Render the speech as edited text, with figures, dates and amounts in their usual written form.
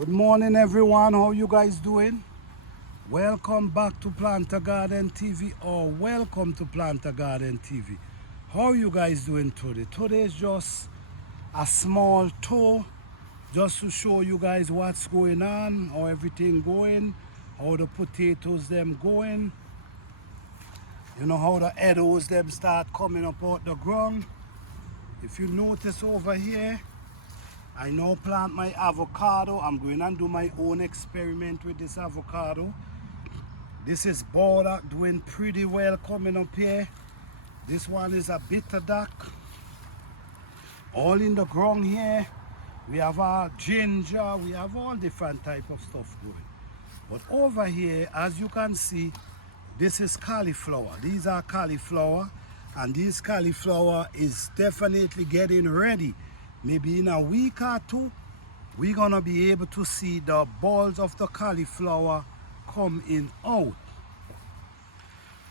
Good morning everyone, how you guys doing? Welcome back to Planter Garden TV, or welcome to Planter Garden TV. How you guys doing today? Today is just a small tour just to show you guys what's going on, how everything going, how the potatoes them going. You know how the edos them start coming up out the ground. If you notice over here, I now plant my avocado. I'm going and do my own experiment with this avocado. This is border doing pretty well coming up here. This one is a bitter duck. All in the ground here. We have our ginger, we have all different type of stuff going. But over here, as you can see, this is cauliflower. These are cauliflower, and this cauliflower is definitely getting ready. Maybe in a week or two, we're gonna be able to see the balls of the cauliflower come in out.